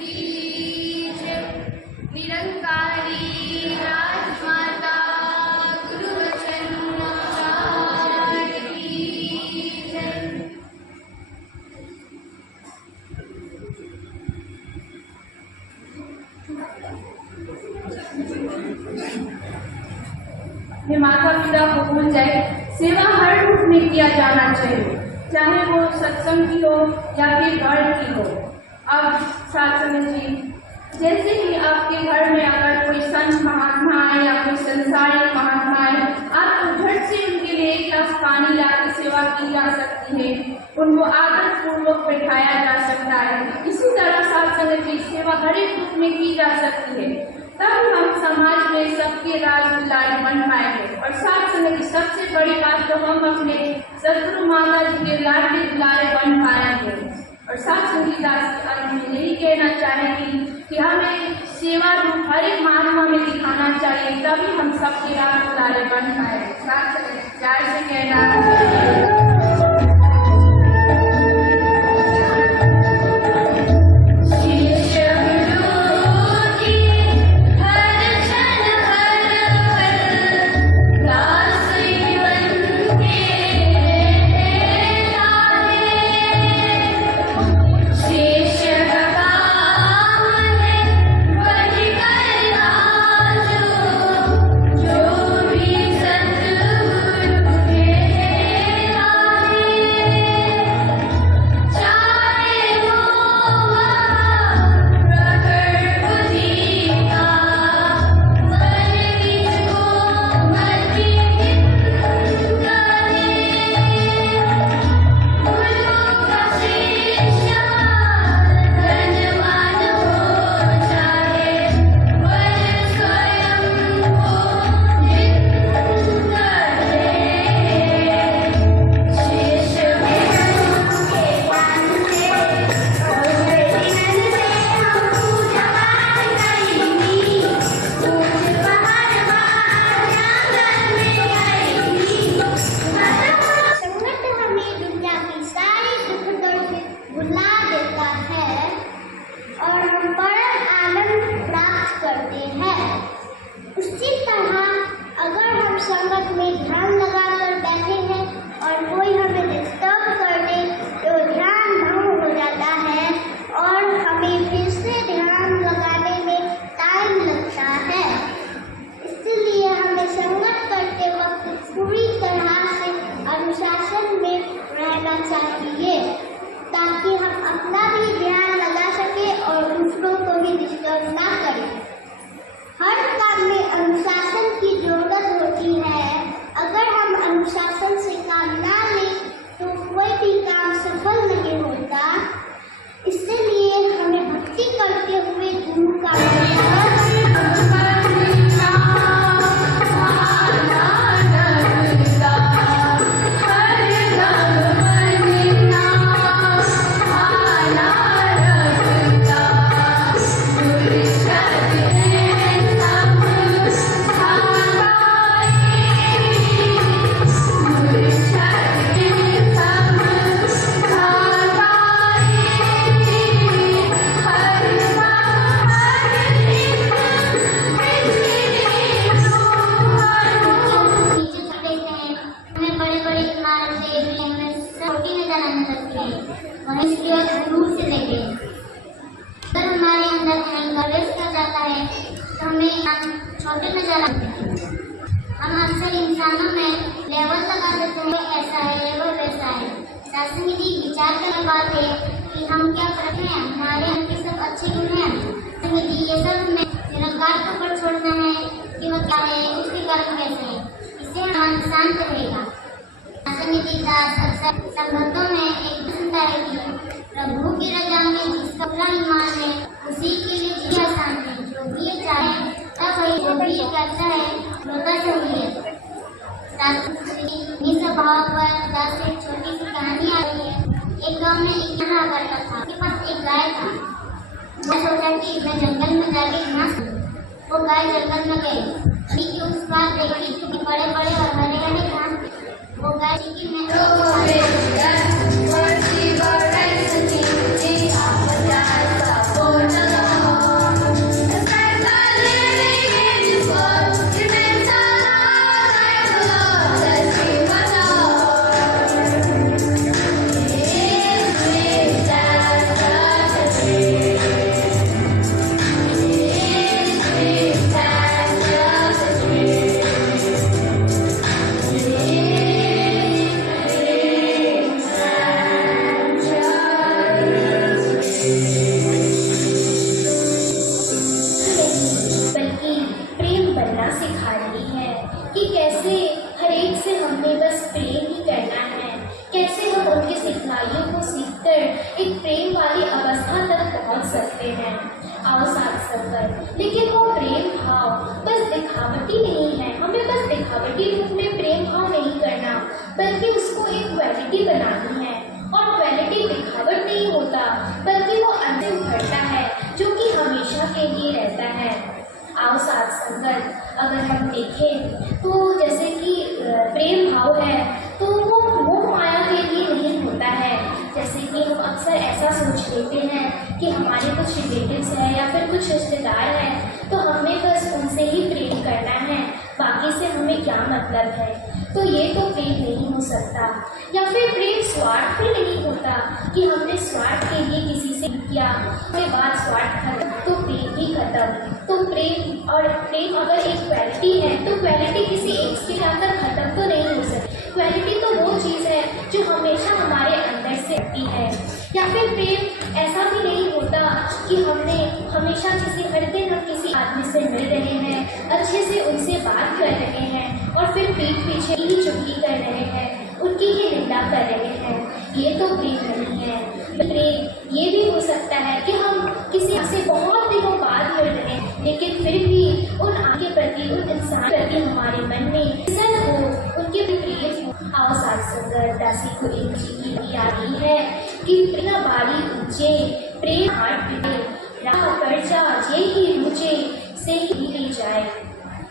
की जय। निरंकारी राजमाता गुरुवचन आचार्य की जय। माता पिता को भूल जाए, सेवा हर रूप में किया जाना चाहिए, चाहे वो सत्संग की हो या फिर घर की हो। अब साधु जी, जैसे कि आपके घर में अगर कोई संत महात्मा आए या कोई संसारिक महात्मा आए, आप घर से उनके लिए एक गिलास पानी लाकर सेवा की जा सकती है, उनको आदर पूर्वक बैठाया जा सकता है। इसी तरह साधु जी सेवा हर एक रूप में की जा सकती है, तब हम समाज में सबके राज दुलारे बन पाएंगे। और साथ संग की सबसे बड़ी बात तो हम अपने सदगुरु माता जी के लाडले दुलारे बन पाएंगे। और साथ संगीत अंत में यही कहना चाहेंगी कि हमें सेवा रूप हर एक महात्मा में दिखाना चाहिए, तभी हम सबके राज दुलारे बन पाएंगे। साथ संगीत प्यार से कहना संगतों में एक सुनता है कि प्रभु की रजा में जिसका पूरा ईमान है उसी के लिए जीना आसान है। जो भी चाहे तब वही जो भी करता है रोता जरूरी है। इस भाव पर 10 एक छोटी सी कहानी आ रही है। एक गांव में एक रहा करता था, उसके पास एक गाय था। वह सोचा कि मैं जंगल में जाके घास खाऊं। वो गाय जंगल में गई, ठीक उस बात देखी कि बड़े बड़े और हरे हरे घास। वो गाय की मैं पर। लेकिन वो प्रेम भाव बस दिखावटी नहीं है, हमें बस दिखावटी रूप में प्रेम भाव नहीं करना, बल्कि उसको एक क्वालिटी बनानी है। और क्वालिटी दिखावट नहीं होता, बल्कि वो अंदर उभरता है, जो कि हमेशा के लिए रहता है। आओ साथ संगत, अगर हम देखें तो जैसे कि प्रेम भाव है तो वो मोह माया के लिए नहीं होता है। जैसे कि हम अक्सर ऐसा सोच लेते हैं कि हमारे कुछ रिलेटिव्स हैं या फिर कुछ रिश्तेदार हैं, तो हमें बस उनसे ही प्रेम करना है, बाकी से हमें क्या मतलब है। तो ये तो प्रेम नहीं हो सकता। या फिर प्रेम स्वार्थ भी नहीं होता कि हमने स्वार्थ के लिए किसी से किया, उसके बाद स्वार्थ खत्म तो प्रेम ही खत्म। तो प्रेम अगर एक क्वालिटी है तो क्वालिटी किसी एक से जाकर खत्म तो नहीं हो सकती। क्वालिटी तो वो चीज़ है जो हमेशा हमारे अंदर से आती है। या फिर प्रेम ऐसा भी नहीं होता कि हमने हमेशा हर दिन हम किसी आदमी से मिल रहे हैं, अच्छे से उनसे बात कर रहे हैं और फिर पीठ पीछे ही चुगली कर रहे हैं, उनकी ही निंदा कर रहे हैं। ये तो प्रेम नहीं है। प्रेम ये भी हो सकता है कि हम किसी से बहुत दिनों बाद मिल रहे हैं, लेकिन फिर भी उन आगे प्रति, उन इंसान प्रति हमारे मन में इज्जत हो, उनके प्रिय हो। आओ साथ संगत, दासी को एक जी की याद है कि प्रिया बारी ऊंचे प्रेम हाट पिटे, राह पर जा जे ही रुचे से ही ले जाए।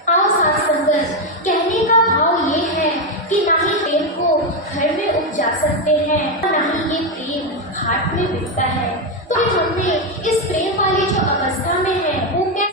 आओ साथ संगत, कहने का भाव ये है कि ना ही प्रेम को घर में उपजा सकते हैं, ना ही ये प्रेम हाट में बिकता है। तो हमने इस प्रेम वाली जो अवस्था में है वो क्या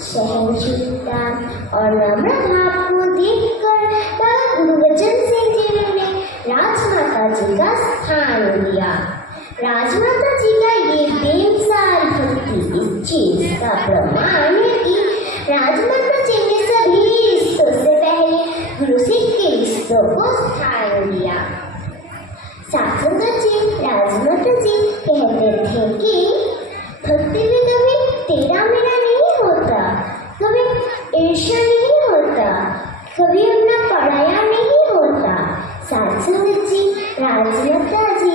सहनशीलता और नम्र भाव को देखकर बाबा गुरुबचन सिंह जी ने राजमाता जी का स्थान लिया। राजमाता जी का ये बेमिसाल भक्ति इस चीज का प्रमाण है कि राजमाता जी ने सभी रिश्तों से पहले गुरु सिंह के रिश्तों को स्थान दिया। सासंगत जी, राजमाता जी कहते थे कि भक्ति में कभी तेरा मेरा नहीं होता, कभी ईर्ष्या नहीं होता, कभी अपना पराया नहीं होता। सासंगत जी, राजमाता जी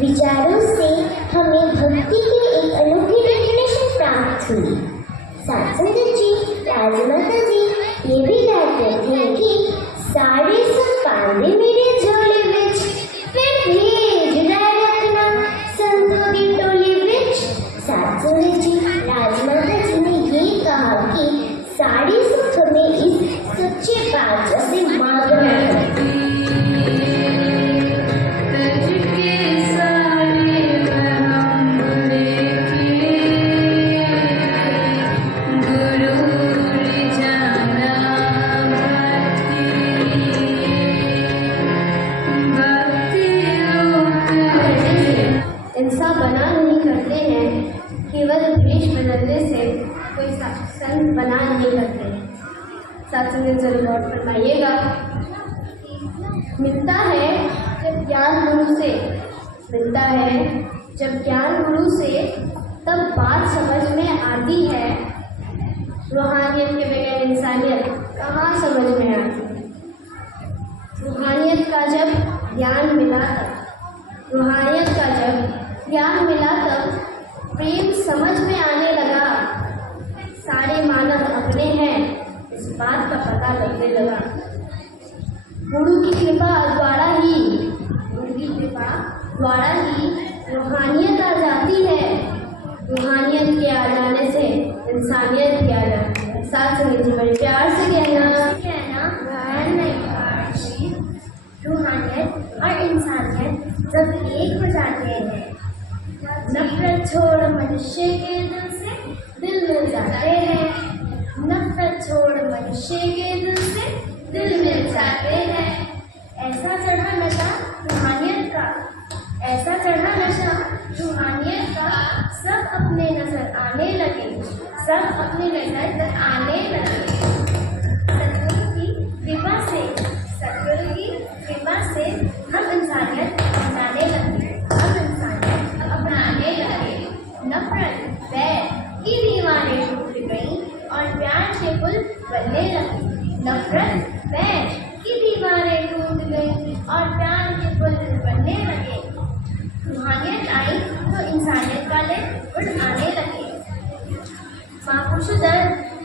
विचारों से हमें भक्ति की एक अनोखी डेफिनेशन प्राप्त हुई। सासंगत जी, राजमाता जी ये भी कहते थे कि सारे सुख पांदे मेरे झोले विच, फिर भेज रखना संतों की टोली विच। सासंगत जी, राजमाता जी ने ये कहा कि सारे सुख हमें इस सच्चे बादशाह से मांगना है। इंसान बना नहीं करते हैं, केवल वेश बदलने से कोई संत बना नहीं करते हैं। सत्संग जरूर गौर फरमाइएगा। मिलता है जब ज्ञान गुरु से, मिलता है जब ज्ञान गुरु से, तब बात समझ में आती है। रूहानियत के बगैर इंसानियत कहाँ समझ में आती है। रूहानियत का जब ज्ञान मिला तब, रूहानियत का जब ज्ञान मिला तब प्रेम समझ में आने लगा। सारे मानव अपने हैं, इस बात का पता लगने लगा। गुरु की कृपा द्वारा ही, गुरु की कृपा द्वारा ही रूहानियत आ जाती है। रूहानियत के आ जाने और इंसानियत जब एक हो जाते हैं। नफरत छोड़ मनुष्य के दिल से दिल मिल जाते हैं। नफरत छोड़ मनुष्य के दिल से दिल मिल जाते हैं। ऐसा चढ़ा नशा रूहानियत का, ऐसा चढ़ा नशा रूहानियत का, सब अपने नजर आने लगे, सब अपनी नजर आने लगे। सतगुरु की कृपा से, सतगुरु की कृपा से हम इंसानियत अपनाने लगे, हम इंसानियत अपनाने लगे। नफरत बैर की दीवारें टूट गई और प्यार के पुल बनने लगे। नफरत बैर की दीवारें टूट गई और प्यार के पुल बनने लगे। रूहानियत आई तो इंसानियत वाले उड़ आने लगे। महापुरुषों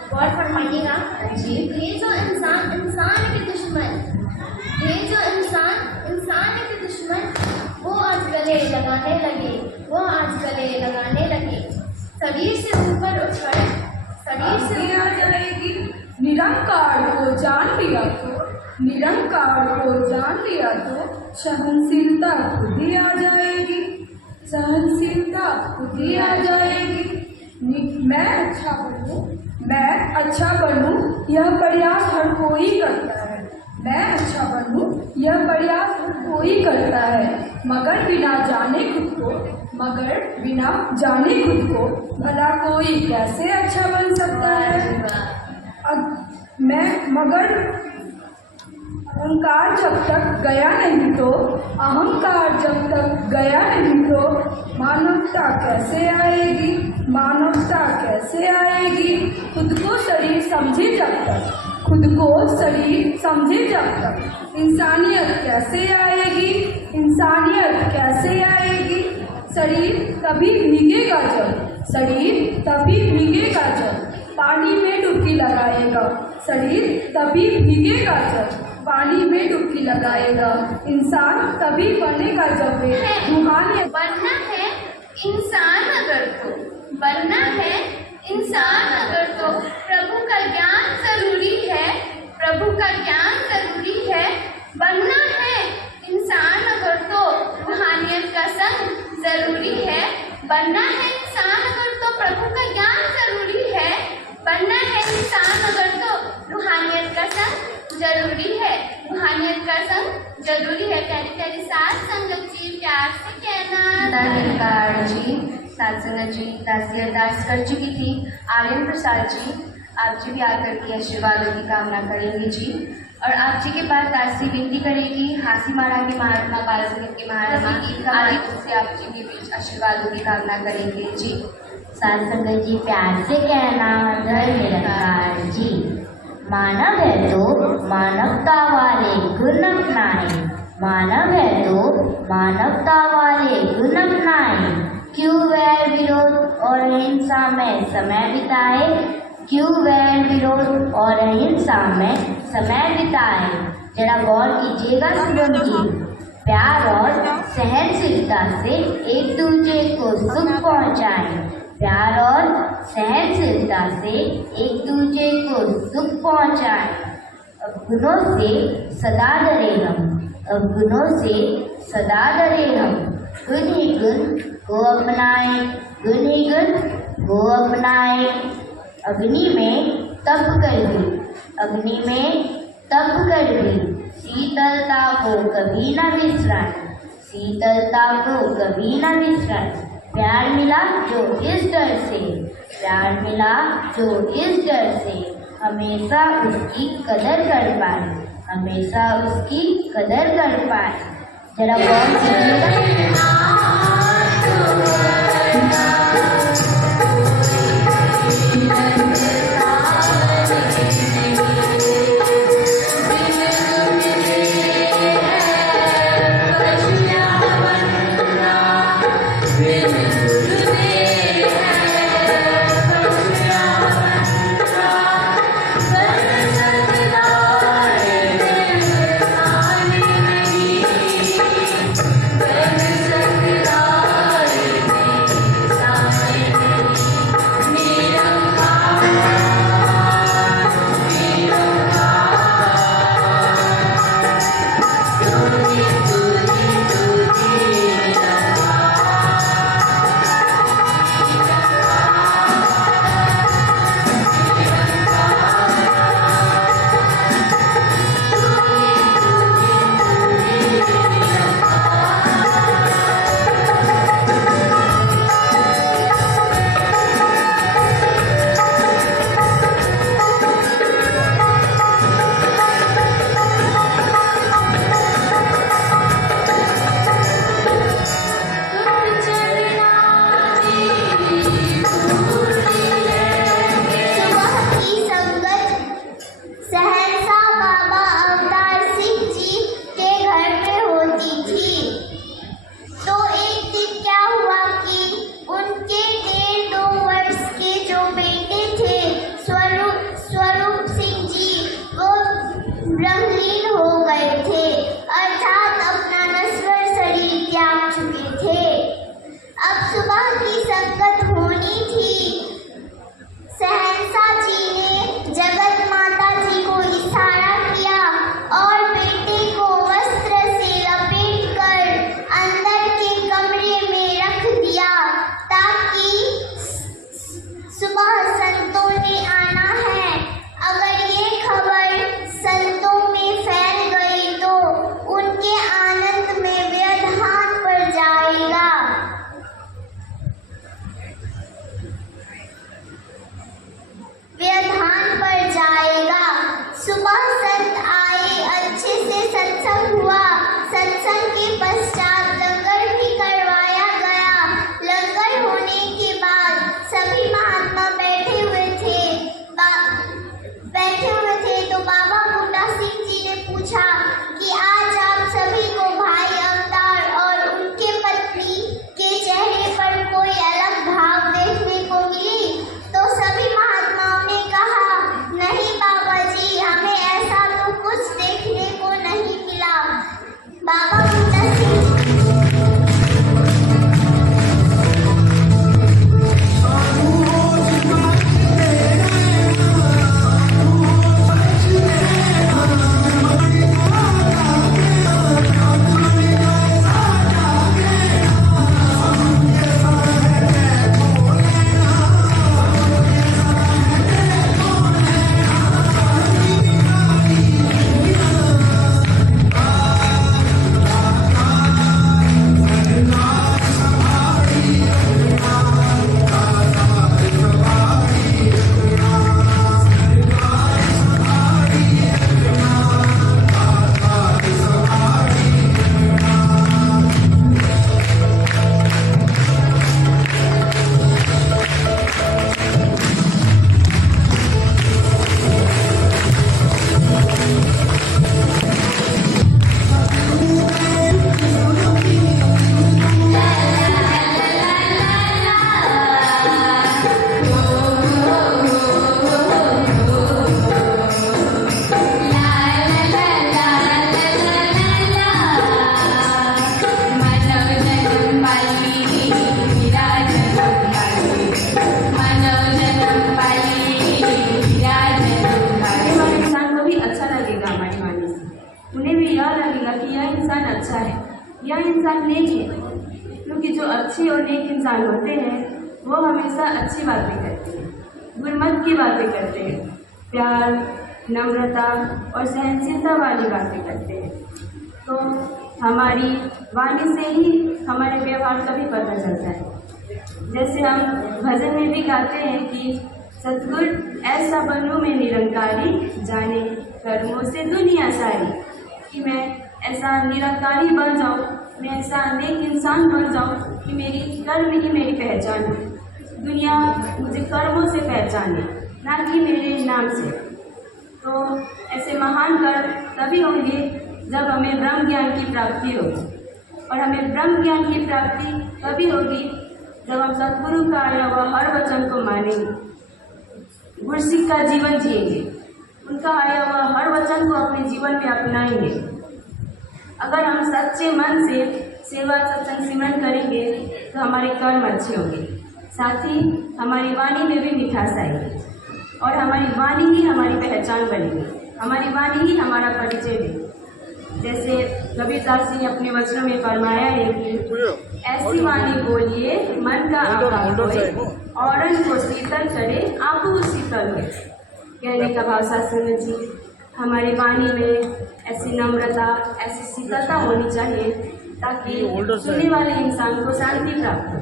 गौर फरमाइएगा जी, ये जो इंसान के दुश्मन, ये जो इंसान के दुश्मन, वो आज गले लगाने लगे, वो आज गले लगाने लगे। शरीर से ऊपर उठकर, शरीर से आ जाएगी। निरंकार को जान लिया तो, निरंकार को जान लिया तो सहनशीलता खुद ही आ जाएगी, सहनशीलता खुद ही आ जाएगी। मैं अच्छा बनूं, मैं अच्छा बनूं, यह प्रयास हर कोई करता है। मैं अच्छा बनूं, यह प्रयास हर कोई करता है, मगर बिना जाने खुद को, मगर बिना जाने खुद को भला कोई कैसे अच्छा बन सकता है। मगर अहंकार जब तक गया नहीं तो, अहंकार जब तक गया नहीं तो मानवता कैसे आएगी, मानवता कैसे आएगी। खुद को शरीर समझे जब तक, खुद को शरीर समझे जब तक इंसानियत कैसे आएगी, इंसानियत कैसे आएगी। शरीर तभी भीगेगा जब, शरीर तभी भीगेगा जब पानी में डुबकी लगाएगा, शरीर तभी भीगेगा जब पानी में डुबकी लगाएगा। इंसान तभी बनेगा जब वे रूहानियत। बनना है इंसान अगर तो, बनना है इंसान अगर तो प्रभु का ज्ञान जरूरी है, प्रभु का ज्ञान जरूरी है। बनना है इंसान अगर तो रूहानियत का संग जरूरी है। बनना है इंसान अगर तो प्रभु का ज्ञान जरूरी है। बनना है इंसान अगर तो रूहानियत का संग जरूरी है, रूहानियत का संग जरूरी है। प्यारी प्यारी साथ संगत जी प्यार से कहना। धन्यवाद जी। साथ संगत जी दासी अरदास कर चुकी थी। आर्यन प्रसाद जी, आप जी भी आकर के आशीर्वादों की कामना करेंगे जी। और आप जी के पास दासी विनती करेगी हासी मारा के महात्मा बाल संगत के महात्मा आदि से आप जी के बीच आशीर्वादों की कामना करेंगे जी। साथ संगत जी प्यार से कहना। धन्यवाद जी। मानव है तो मानवता वाले गुण अपनाए, मानव है तो मानवता वाले गुण अपनाए। क्यों वैर विरोध और अहिंसा में समय बिताए, क्यों वैर विरोध और अहिंसा में समय बिताए। जरा गौर कीजिएगा सुगम जी। प्यार और सहनशीलता से एक दूसरे को सुख पहुँचाए, प्यार और सहनशीलता से एक दूसरे को सुख पहुँचाए। अवगुणों से सदा डरे हम, अवगुणों से सदा डरे हम। गुण ही गुण को अपनाए, गुण ही गुण को अपनाए। अग्नि में तप कर भी, अग्नि में तप कर भी शीतलता को कभी न बिसराए, शीतलता को कभी न बिसराए। प्यार मिला जो इस डर से, प्यार मिला जो इस डर से हमेशा उसकी कदर कर पाए, हमेशा उसकी कदर कर पाए। जरा गौर कीजिएगा। बाबा बूटा सिंह। यह इंसान नेक है, क्योंकि जो अच्छे और नेक इंसान होते हैं वो हमेशा अच्छी बातें करते हैं, गुरमत की बातें करते हैं, प्यार, नम्रता और सहनशीलता वाली बातें करते हैं। तो हमारी वाणी से ही हमारे व्यवहार का भी पता चलता है। जैसे हम भजन में भी गाते हैं कि सतगुर ऐसा बनूं मैं निरंकारी, जाने कर्मों से दुनिया सारी। कि मैं ऐसा निरंकारी बन जाऊं, मैं ऐसा नेक इंसान बन जाऊं कि मेरी कर्म ही मेरी पहचान हो, दुनिया मुझे कर्मों से पहचाने, ना कि मेरे नाम से। तो ऐसे महान कर्म तभी होंगे जब हमें ब्रह्म ज्ञान की प्राप्ति होगी, और हमें ब्रह्म ज्ञान की प्राप्ति तभी होगी जब हम सतगुरु का आया हुआ हर वचन को मानेंगे, गुरसिक का जीवन जिएंगे, उनका आया हुआ हर वचन को अपने जीवन में अपनाएंगे। अगर हम सच्चे मन से सेवा सत्संग सिमरन करेंगे तो हमारे कर्म अच्छे होंगे, साथ ही हमारी वाणी में भी मिठास आएगी, और हमारी वाणी ही हमारी पहचान बनेगी, हमारी वाणी ही हमारा परिचय देगी। जैसे कबीरदास जी ने अपने वचनों में फरमाया है कि ऐसी वाणी बोलिए मन का आभार होए, औरन को शीतल करे आपको शीतल हो। कहने का भाव शास्त्र जी, हमारी वाणी में ऐसी नम्रता, ऐसी शीतलता होनी चाहिए ताकि सुनने वाले इंसान को शांति प्राप्त हो,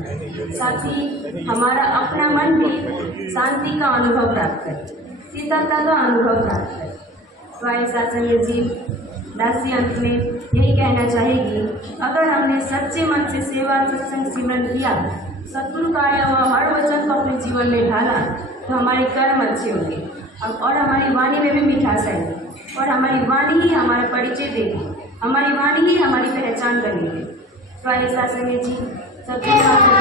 साथ ही हमारा अपना मन भी शांति का अनुभव प्राप्त करे, शीतलता का अनुभव प्राप्त करे। तो आए सत्संग जी, दासी अंत में यही कहना चाहेगी, अगर हमने सच्चे मन से सेवा सत्संग सिमरन किया, सतगुरु का आया हुआ हर वचन को अपने जीवन में ढाला, तो हमारे कर्म अच्छे होंगे और हमारी वाणी में भी मिठास आएगी, और हमारी वाणी ही हमारा परिचय देगी, हमारी वाणी ही हमारी पहचान बनेगी। तो आइए सत्संग जी, सबके साथ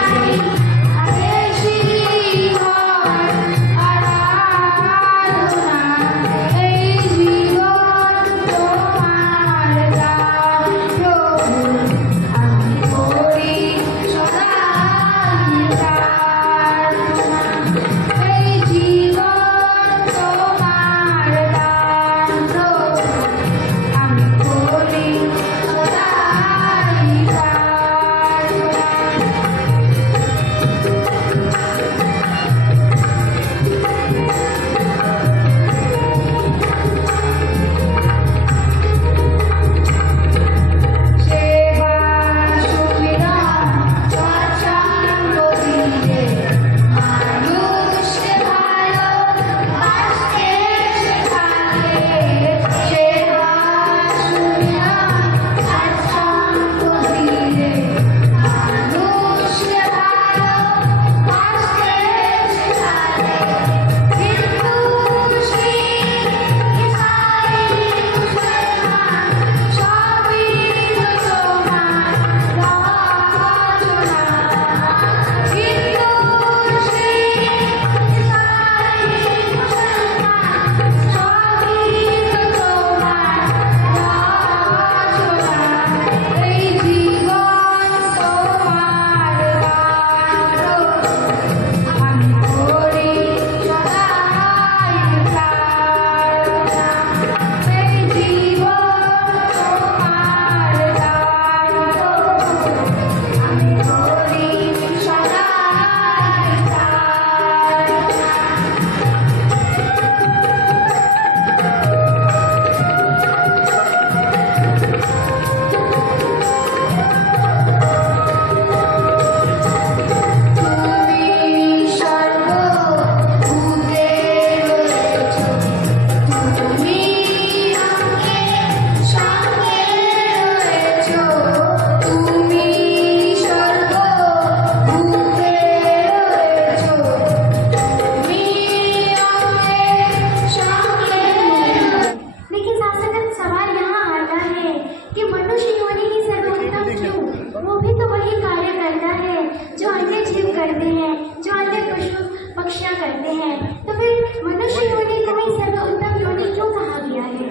करते हैं, तो फिर मनुष्य योनि को ही सर्वोत्तम योनि क्यों कहा गया है?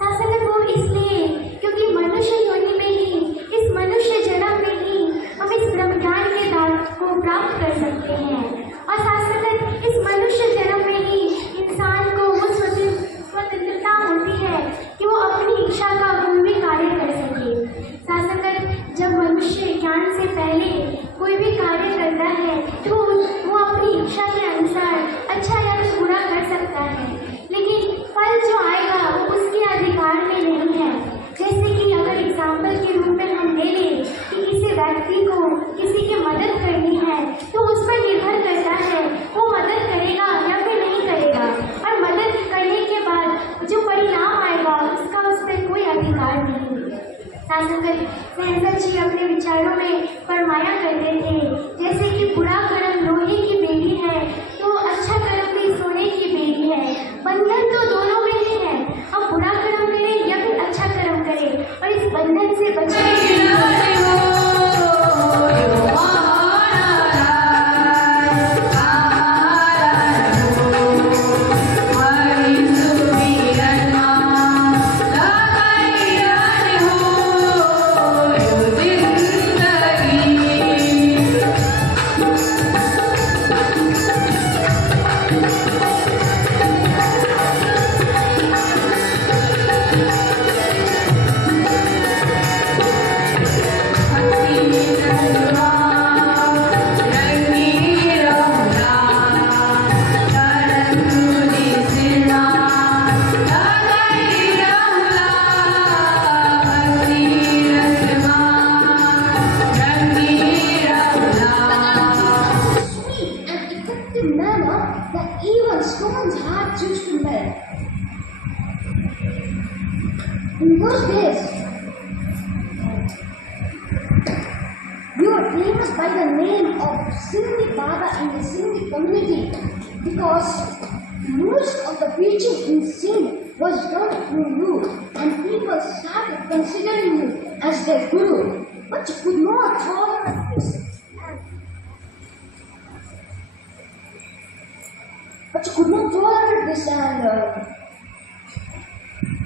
शासन को इसलिए क्योंकि मनुष्य योनि में ही, इस मनुष्य जन्म में ही हम इस ब्रह्म ज्ञान के दान को प्राप्त कर सकते हैं। और शासन इस मनुष्य जन्म में ही इंसान को वो स्वतंत्रता होती है कि वो अपनी इच्छा का कोई भी कार्य कर सके। शासन जब मनुष्य ज्ञान से पहले कोई भी कार्य करता है तो वो अपनी इच्छा के अनुसार अच्छा या बुरा कर सकता है, लेकिन फल जो आएगा वो उसके अधिकार में नहीं है। जैसे कि अगर एग्जाम्पल के रूप में हम ले लें कि किसी व्यक्ति को किसी की मदद करनी है तो उस पर निर्भर करता है वो मदद करेगा या फिर नहीं करेगा, और मदद करने के बाद जो परिणाम आएगा उसका उस पर कोई अधिकार नहीं है। सहसा जी अपने विचारों में फरमाया करते थे, जैसे कि बुरा कर्म लोहे की बेड़ी है तो अच्छा कर्म भी सोने की बेड़ी है। बंधन तो दोनों में ही है, अब बुरा कर्म करें या फिर अच्छा कर्म करें, और इस बंधन से बचने के लिए in those days, we were famous by the name of Sindhi Baba in the Sindhi community because most of the preaching in Sindh was done through you, and people started considering you as their guru. But you could not tolerate this. And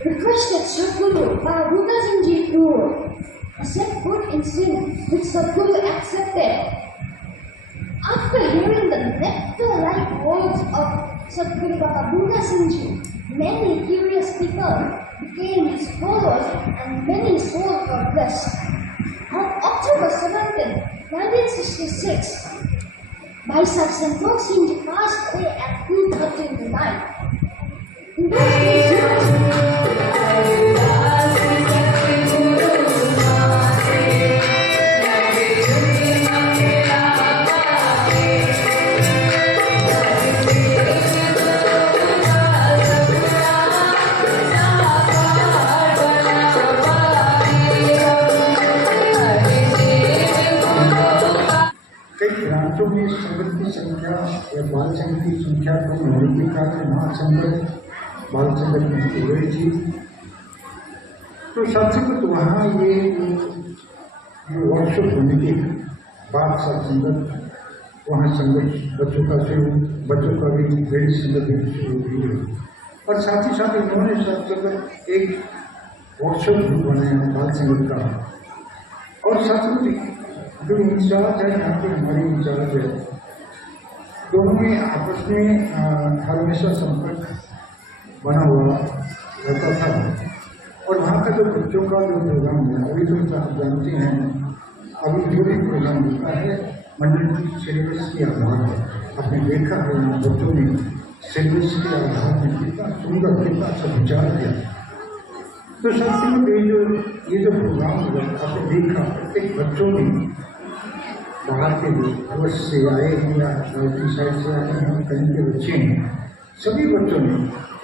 requested Sadguru Baba Singh Ji to set foot in Sindh, which Sadguru accepted. After hearing the nectar-like words of Sadguru Baba Singh Ji, many curious people became his followers and many souls were blessed. On October 17, 1966, Bhai Sahib Santokh Singh Ji passed away at 2:30 in the night. In those days, राज्यों में संगत की संख्या या बाल संघ की संख्या कम होने के कारण महासंगत बाल संगत नहीं हो रही थी। तो सत्संगत वहाँ ये वर्कशॉप होने के बाद सत्संगत वहाँ संगत बच्चों का भी बड़ी संगत शुरू हुई है। और साथ ही साथ इन्होंने सत्संगत एक वर्कशॉप बनाया बाल संगत का। और सत्संगत जो इंचार्ज है यहाँ पे हमारी इंचार्ज है, दोनों में आपस में हमेशा संपर्क बना हुआ रहता था। और वहाँ का जो बच्चों का जो प्रोग्राम है, अभी तो आप जानते हैं अभी जो भी प्रोग्राम होता है मंडल की सिलेबस के आधार पर आपने देखा है यहाँ बच्चों ने सिलेबस के आधार पर कितना सुंदर कितना अच्छा विचार किया। तो सत्संग में ये जो प्रोग्राम हुआ आपने देखा प्रत्येक बच्चों ने बाहर के लोग अवश्य से आए हैं या साइड से आए हैं, कहीं के बच्चे हैं, सभी बच्चों ने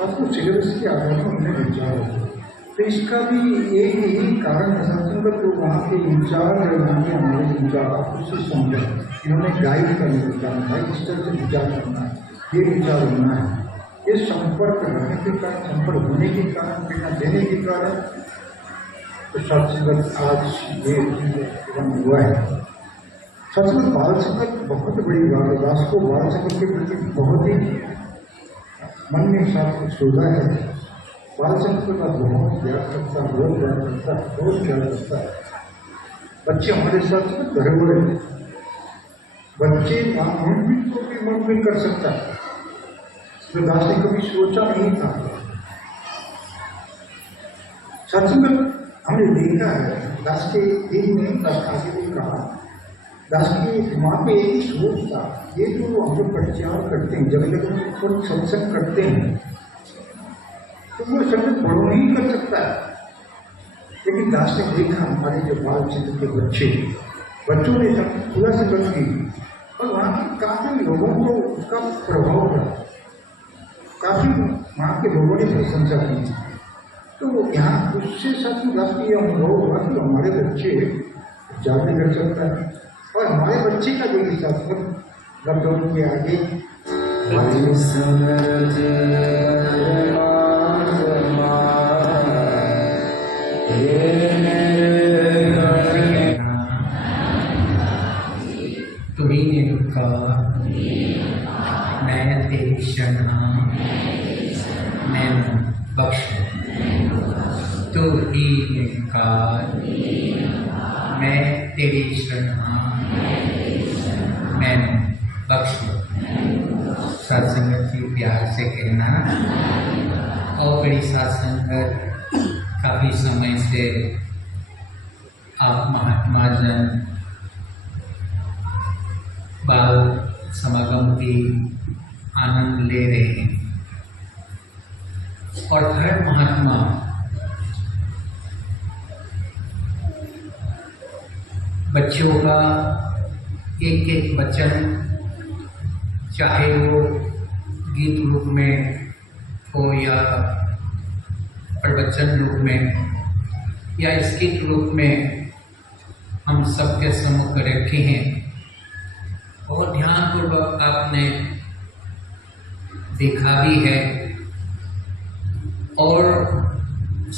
आपको सिलेबस के आधार पर उन्हें विचार हो। तो इसका भी एक यही कारण है सत्संग तो वहाँ के इंचार्ज है, वहाँ के हमारे इंचार्ज आप उससे समझा इन्होंने गाइड करने को कहा भाई इस तरह से विचार करना है, ये विचार होना है। ये संपर्क रहने के कारण, संपर्क होने के कारण, प्रेरणा देने के कारण तो सत्संग आज ये हुआ है। सच में बाल संगत बहुत बड़ी बात है। दास को बाल संगत के प्रति बहुत ही मन में साथ सोचा है। बाल संगत का बहुत प्यार करता है, बहुत प्यार करता है, बहुत प्यार करता है। बच्चे हमारे साथ धरोहर है। बच्चे मानवीन को भी मनवीन कर सकता है, जो दास ने कभी सोचा नहीं था। सच में हमने देखा है, दास के दिन में आगे भी कहा, दास की वहाँ पे एक ही सोच था, ये जो हम लोग प्रचार करते हैं, जब जब हम सत्संग करते हैं तो वो संगत बड़ों नहीं कर सकता है। लेकिन दास ने देखा हमारे जो बाल चित्र के बच्चों ने सब खुला संगत की और वहाँ के काफी लोगों को उसका प्रभाव पड़ा, काफी वहाँ के लोगों ने प्रशंसा की। तो यहाँ उससे सब दास की अनुभव हुआ कि हमारे बच्चे जागृत कर सकता है और हमारे बच्चे का जो हिसाब लॉकडाउन के आगे तुम्ही नेमका मैं तेरी शरणा मैनू बख्श, तू ही निकार मैं तेरी शरणा मैनू बख्श। सत्संगत जी प्यार से कहना। और बड़ी सत्संगत काफ़ी समय से आप महात्मा जन बाल समागम की आनंद ले रहे हैं और हर महात्मा बच्चों का एक एक वचन, चाहे वो गीत रूप में हो या प्रवचन रूप में या स्किट रूप में, हम सबके सम्मुख रखे हैं और ध्यानपूर्वक आपने देखा भी है और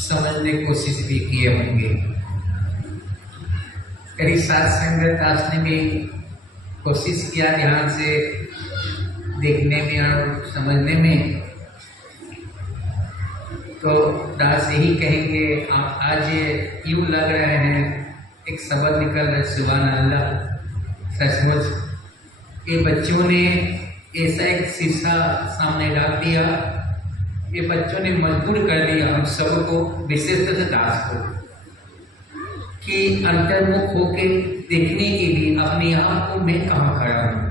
समझने की कोशिश भी किए होंगे। कई साथ संगत दास ने भी कोशिश किया ध्यान से देखने में और समझने में। तो दास यही कहेंगे, आप आज यूँ लग रहे हैं, एक शब्द निकल रहा है सुभान अल्लाह। सचमुच ये बच्चों ने ऐसा एक शीशा सामने डाल दिया, ये बच्चों ने मजबूर कर दिया हम सबको, विशेषतः से दास को, कि अंतर्मुख होकर देखने के लिए अपने आप को मैं कहाँ खड़ा हूँ,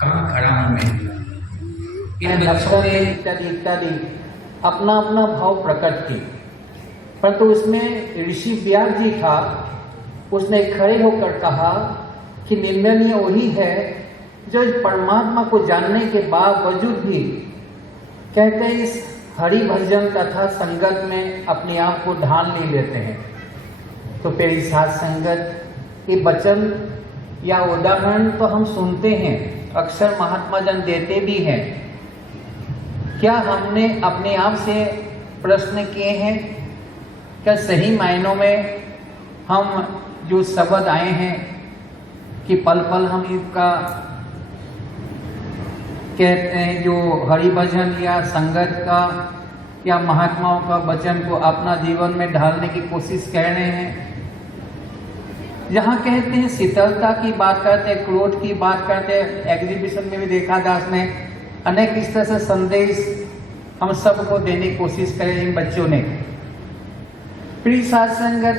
कहाँ खड़ा हूँ मैं। इन बच्चों ने इत्यादि अपना अपना भाव प्रकट की, परंतु उसमें ऋषि व्यास जी था, उसने खड़े होकर कहा कि निंदनीय वही है जो परमात्मा को जानने के बावजूद भी कहते हैं इस हरि भजन तथा संगत में अपने आप को ढाल नहीं लेते हैं। तो फिर साथ संगत ये वचन या उदाहरण तो हम सुनते हैं, अक्सर महात्मा जन देते भी हैं। क्या हमने अपने आप से प्रश्न किए हैं, क्या सही मायनों में हम जो शब्द आए हैं कि पल पल हम इसका कहते हैं, जो हरि भजन या संगत का या महात्माओं का वचन को अपना जीवन में ढालने की कोशिश कर रहे हैं। जहाँ कहते हैं शीतलता की बात करते हैं, क्रोध की बात करते हैं, एग्जीबिशन में भी देखा दास ने अनेक इस तरह से संदेश हम सबको देने की कोशिश करे इन बच्चों ने। प्रिय साथ संगत,